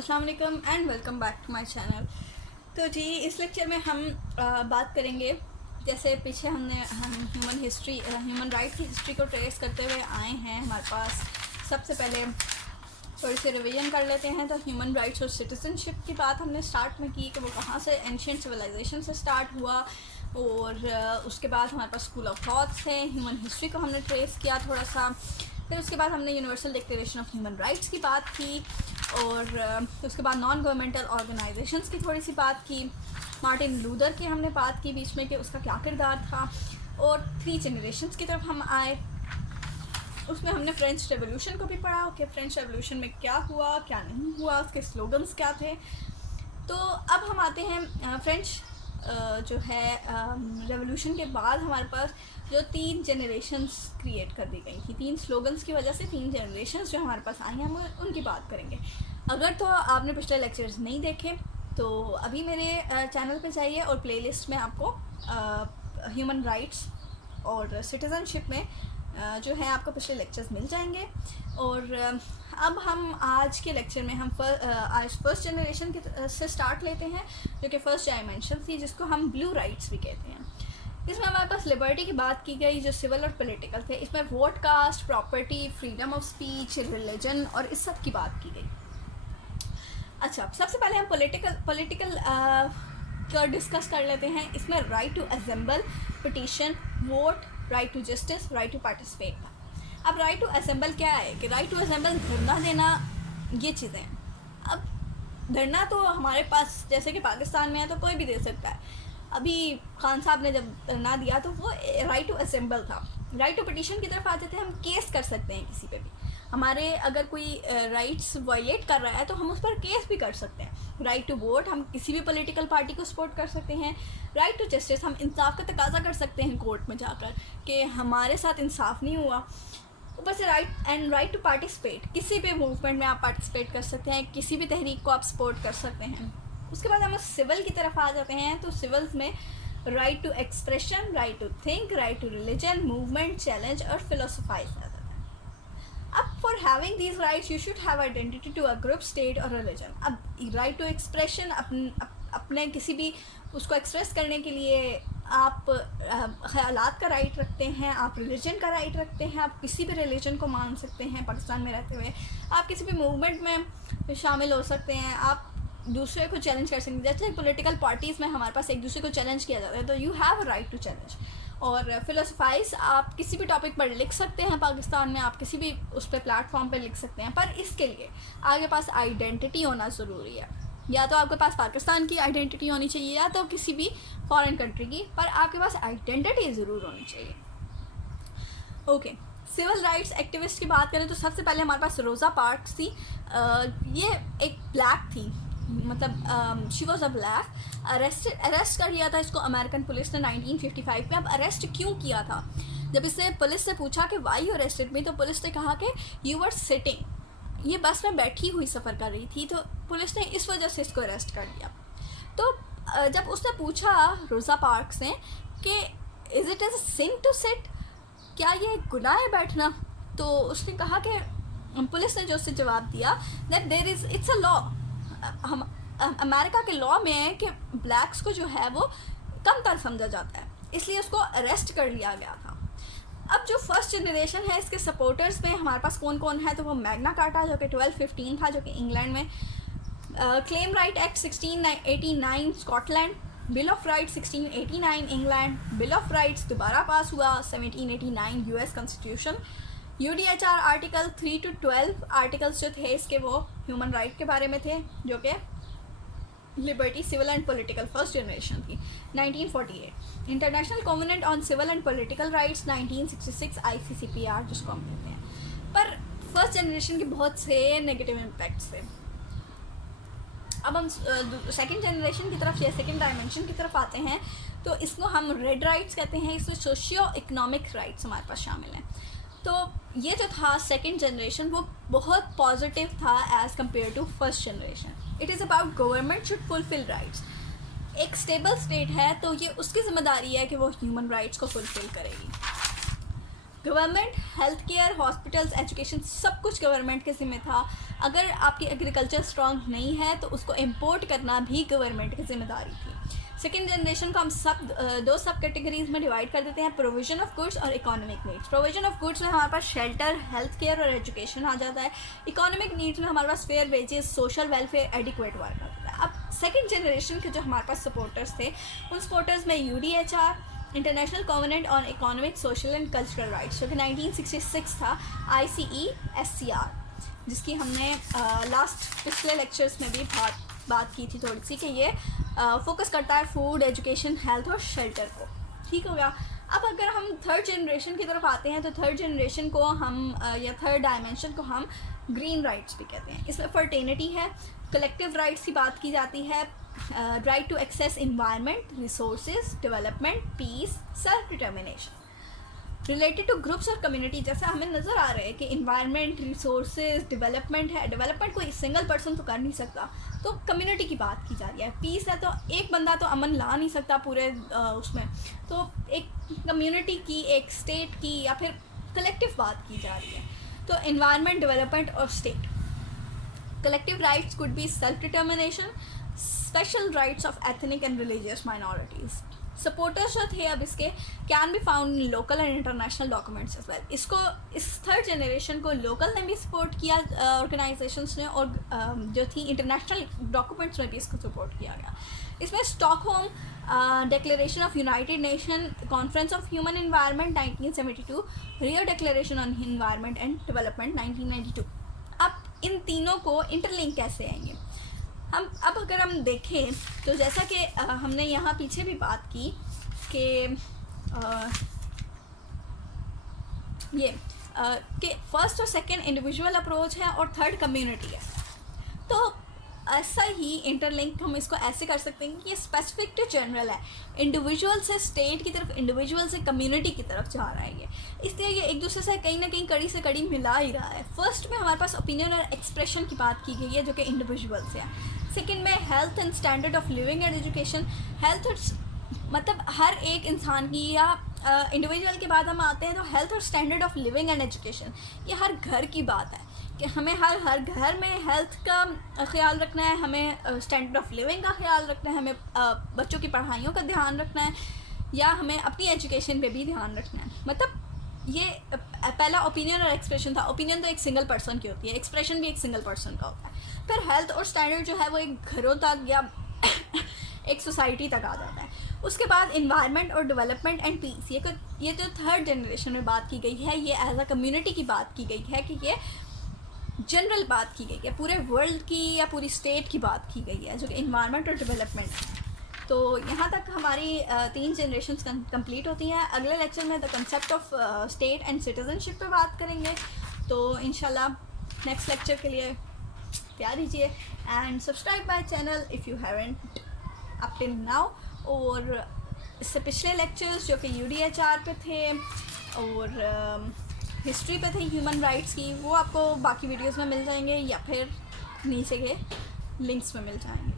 अस्सलाम वालेकुम and welcome back to my channel. तो जी इस लेक्चर में हम बात करेंगे, जैसे पीछे हम ह्यूमन राइट की हिस्ट्री को ट्रेस करते हुए आए हैं। हमारे पास सबसे पहले थोड़ी सी रिवीजन कर लेते हैं। तो ह्यूमन राइट्स और सिटीजनशिप की बात हमने स्टार्ट में की कि वो कहाँ से एंशिएंट सिविलाइजेशन से स्टार्ट हुआ, और उसके बाद हमारे पास स्कूल ऑफ थॉट्स थे। ह्यूमन हिस्ट्री को हमने ट्रेस किया थोड़ा सा। फिर उसके बाद हमने universal declaration of human rights की बात की, और उसके बाद नॉन गवर्नमेंटल ऑर्गेनाइजेशंस की थोड़ी सी बात की। मार्टिन लूथर की हमने बात की बीच में कि उसका क्या किरदार था, और 3 जनरेशन्स की तरफ हम आए। उसमें हमने फ्रेंच रेवोल्यूशन को भी पढ़ा कि फ्रेंच रेवोल्यूशन में क्या हुआ क्या नहीं हुआ, उसके स्लोगन्स क्या थे। तो अब हम आते हैं फ्रेंच जो है रेवोल्यूशन के बाद हमारे पास जो 3 जनरेशन्स क्रिएट कर दी गई थी, 3 स्लोगन्स की वजह से 3 जनरेशन्स जो हमारे पास आई हैं, हम उनकी बात करेंगे। अगर तो आपने पिछले लेक्चर्स नहीं देखे तो अभी मेरे चैनल पे जाइए और प्लेलिस्ट में आपको ह्यूमन राइट्स और सिटीज़नशिप में जो है आपको पिछले लेक्चर्स मिल जाएंगे। और अब हम आज के लेक्चर में हम आज फर्स्ट जनरेशन से स्टार्ट लेते हैं, जो कि फर्स्ट डायमेंशन थी, जिसको हम ब्लू राइट्स भी कहते हैं। इसमें हमारे पास लिबर्टी की बात की गई, जो सिविल और पॉलिटिकल थे। इसमें vote caste, property, freedom of speech, religion और इस सब की बात की गई। अच्छा, सबसे पहले हम पॉलिटिकल का डिस्कस कर लेते हैं। इसमें right to assemble, petition, vote, right to justice, right to participate. अब राइट टू असेंबल क्या है कि राइट टू असेंबल धरना देना, ये चीज़ें। अब धरना तो हमारे पास जैसे कि पाकिस्तान में है तो कोई भी दे सकता है। अभी खान साहब ने जब धरना दिया तो वो राइट टू असेंबल था। राइट टू पिटीशन की तरफ आते थे, हम केस कर सकते हैं किसी पे भी। हमारे अगर कोई राइट्स वायलेट कर रहा है तो हम उस पर केस भी कर सकते हैं। राइट टू वोट, हम किसी भी पॉलिटिकल पार्टी को सपोर्ट कर सकते हैं। राइट टू जस्टिस, हम इंसाफ का तकाजा कर सकते हैं कोर्ट में जाकर कि हमारे साथ इंसाफ नहीं हुआ। ऊपर से राइट टू पार्टिसिपेट, किसी भी मूवमेंट में आप पार्टिसिपेट कर सकते हैं, किसी भी तहरीक को आप सपोर्ट कर सकते हैं। उसके बाद हम सिविल की तरफ आ जाते हैं। तो सिविल्स में right to expression, right to think, right to religion, movement, challenge और फिलोसफाइज आ जाता है। अब for having these rights you should have identity to a group, state और रिलीजन। अब राइट टू एक्सप्रेशन, अपने किसी भी उसको एक्सप्रेस करने के लिए आप ख्यालात का राइट रखते हैं, आप रिलीजन का राइट रखते हैं, आप किसी भी रिलीजन को मान सकते हैं पाकिस्तान में रहते हुए। आप किसी भी मूवमेंट में शामिल हो सकते हैं, आप दूसरे को चैलेंज कर सकते हैं। जैसे पॉलिटिकल पार्टीज़ में हमारे पास एक दूसरे को चैलेंज किया जाता है, तो you have a right to challenge. और फिलोसफाइज, आप किसी भी टॉपिक पर लिख सकते हैं पाकिस्तान में, आप किसी भी उस पर प्लेटफॉर्म पर लिख सकते हैं। पर इसके लिए आपके पास आइडेंटिटी होना ज़रूरी है। या तो आपके पास पाकिस्तान की आइडेंटिटी होनी चाहिए या तो किसी भी फॉरेन कंट्री की, पर आपके पास आइडेंटिटी ज़रूर होनी चाहिए। ओके, सिविल राइट्स एक्टिविस्ट की बात करें तो सबसे पहले हमारे पास रोज़ा पार्क्स थी। ये एक ब्लैक थी, मतलब she was a black. Arrest कर लिया था इसको अमेरिकन पुलिस ने 1955 में। अब अरेस्ट क्यों किया था? जब इससे पुलिस से पूछा कि वाई यू अरेस्टेड मी, तो पुलिस ने कहा कि यू वर सिटिंग, ये बस में बैठी हुई सफ़र कर रही थी, तो पुलिस ने इस वजह से इसको अरेस्ट कर लिया। तो जब उसने पूछा रोज़ा पार्क्स से कि is it as a sin to sit, क्या ये गुनाह है बैठना, तो उसने कहा कि पुलिस ने जो उससे जवाब दिया that there is it's a law. हम अमेरिका के लॉ में है कि ब्लैक्स को जो है वो कम तर समझा जाता है, इसलिए उसको अरेस्ट कर लिया गया था। अब जो फर्स्ट जनरेशन है इसके सपोर्टर्स में हमारे पास कौन कौन है, तो वो मैग्ना कार्टा जो कि 1215 था, जो कि इंग्लैंड में, claim right act 1689 Scotland, bill of rights 1689 England, bill of rights दोबारा पास हुआ 1789 US constitution, UDHR article 3 to 12 articles जो थे इसके वो ह्यूमन राइट के बारे में थे, जो कि liberty, civil and political first generation थी। 1948 international covenant on civil and political rights, 1966 ICCPR जिसको हम कहते हैं। पर फर्स्ट जनरेशन के बहुत से नेगेटिव इम्पैक्ट्स थे। अब हम सेकंड जनरेशन की तरफ या सेकंड डायमेंशन की तरफ आते हैं, तो इसको हम रेड राइट्स कहते हैं। इसमें सोशियो इकोनॉमिक राइट्स हमारे पास शामिल हैं। तो ये जो था सेकंड जनरेशन वो बहुत पॉजिटिव था as compare to first generation. It is about government should fulfil rights. एक स्टेबल स्टेट है तो ये उसकी जिम्मेदारी है कि वो ह्यूमन राइट्स को फुलफिल करेगी। Government health care, hospitals, education सब कुछ गवर्नमेंट के ज़िम्मे था। अगर आपकी एग्रीकल्चर स्ट्रॉन्ग नहीं है तो उसको इम्पोर्ट करना भी गवर्नमेंट की ज़िम्मेदारी थी। सेकेंड जनरेशन को हम दो सब कैटेगरीज में डिवाइड कर देते हैं, प्रोविजन ऑफ गुड्स और economic needs. Provision of goods में हमारे पास शेल्टर, हेल्थ केयर और एजुकेशन आ जाता है। इकोनॉमिक नीड्स में हमारे पास fair wages, social welfare, adequate work आ जाता है। अब सेकेंड जनरेशन के जो हमारे पास सपोर्टर्स थे, उन सपोर्टर्स में UDHR, international covenant on economic, social and cultural rights, जो कि 1966 था, ICESCR, जिसकी हमने लास्ट पिछले लेक्चर्स में भी बात की थी थोड़ी सी, कि ये फोकस करता है फूड, एजुकेशन, हेल्थ और शेल्टर को। ठीक हो गया। अब अगर हम थर्ड जनरेशन की तरफ आते हैं तो थर्ड जनरेशन को हम या थर्ड डायमेंशन को हम ग्रीन राइट्स भी कहते हैं। इसमें फर्टेनिटी है, कलेक्टिव राइट्स की बात की जाती है, right to access environment, resources, development, peace, self determination. Related to groups और कम्युनिटी, जैसे हमें नज़र आ रहा है कि इन्वायरमेंट, रिसोर्सेज, डेवलपमेंट है, डेवलपमेंट कोई सिंगल पर्सन तो कर नहीं सकता, तो कम्युनिटी की बात की जा रही है। पीस है तो एक बंदा तो अमन ला नहीं सकता पूरे उसमें, तो एक कम्युनिटी की, एक स्टेट की या फिर कलेक्टिव बात की जा रही है। तो इन्वायरमेंट, डेवलपमेंट और state. Collective rights could be self determination, special rights of ethnic and religious minorities. Supporters जो थे अब इसके can be found in local and international documents as well. इसको, इस थर्ड जनरेशन को लोकल ने भी सपोर्ट किया ऑर्गेनाइजेशंस ने, और जो थी इंटरनेशनल डॉक्यूमेंट्स में भी इसको सपोर्ट किया गया। इसमें Stockholm declaration of United nation, conference of human environment 1972, Rio declaration on environment and development 1992। अब इन तीनों को इंटरलिंक कैसे आएंगे हम? अब अगर हम देखें तो जैसा कि हमने यहाँ पीछे भी बात की कि कि फर्स्ट और सेकंड इंडिविजुअल अप्रोच है और थर्ड कम्युनिटी है। तो ऐसा ही इंटरलिंक हम इसको ऐसे कर सकते हैं कि ये स्पेसिफिक टू जनरल है, इंडिविजुअल से स्टेट की तरफ, इंडिविजुअल से कम्युनिटी की तरफ जा रहा है ये, इसलिए ये एक दूसरे से कहीं ना कहीं कड़ी से कड़ी मिला ही रहा है। फर्स्ट में हमारे पास ओपिनियन और एक्सप्रेशन की बात की गई है जो कि इंडिविजुअल से है। सेकेंड में health and standard of living and education. Health मतलब हर एक इंसान की, या इंडिविजुअल के बाद हम आते हैं तो हेल्थ और standard of living and education, ये हर घर की बात है कि हमें हर घर में हेल्थ का ख्याल रखना है, हमें स्टैंडर्ड ऑफ लिविंग का ख्याल रखना है, हमें बच्चों की पढ़ाइयों का ध्यान रखना है, या हमें अपनी एजुकेशन पे भी ध्यान रखना है। मतलब ये पहला ओपिनियन और एक्सप्रेशन था। ओपिनियन तो एक सिंगल पर्सन की होती है, एक्सप्रेशन भी एक सिंगल पर्सन का होता है। फिर हेल्थ और स्टैंडर्ड जो है वो एक घरों तक या एक सोसाइटी तक आ जाता है। उसके बाद इन्वायरमेंट और डेवलपमेंट एंड पीस, ये जो थर्ड जनरेशन में बात की गई है, ये एज अ कम्युनिटी की बात की गई है, कि ये जनरल बात की गई है, पूरे वर्ल्ड की या पूरी स्टेट की बात की गई है, जो कि इन्वायरमेंट और डेवलपमेंट है। तो यहाँ तक हमारी 3 जनरेशंस कंप्लीट होती हैं। अगले लेक्चर में the concept of state and citizenship पे बात करेंगे। तो इंशाल्लाह नेक्स्ट लेक्चर के लिए तैयार रहिए and subscribe my channel if you haven't up till now. और इससे पिछले लेक्चर्स जो कि UDHR पे थे और हिस्ट्री पे थे ह्यूमन राइट्स की, वो आपको बाकी वीडियोस में मिल जाएंगे या फिर नीचे के लिंक्स में मिल जाएंगे।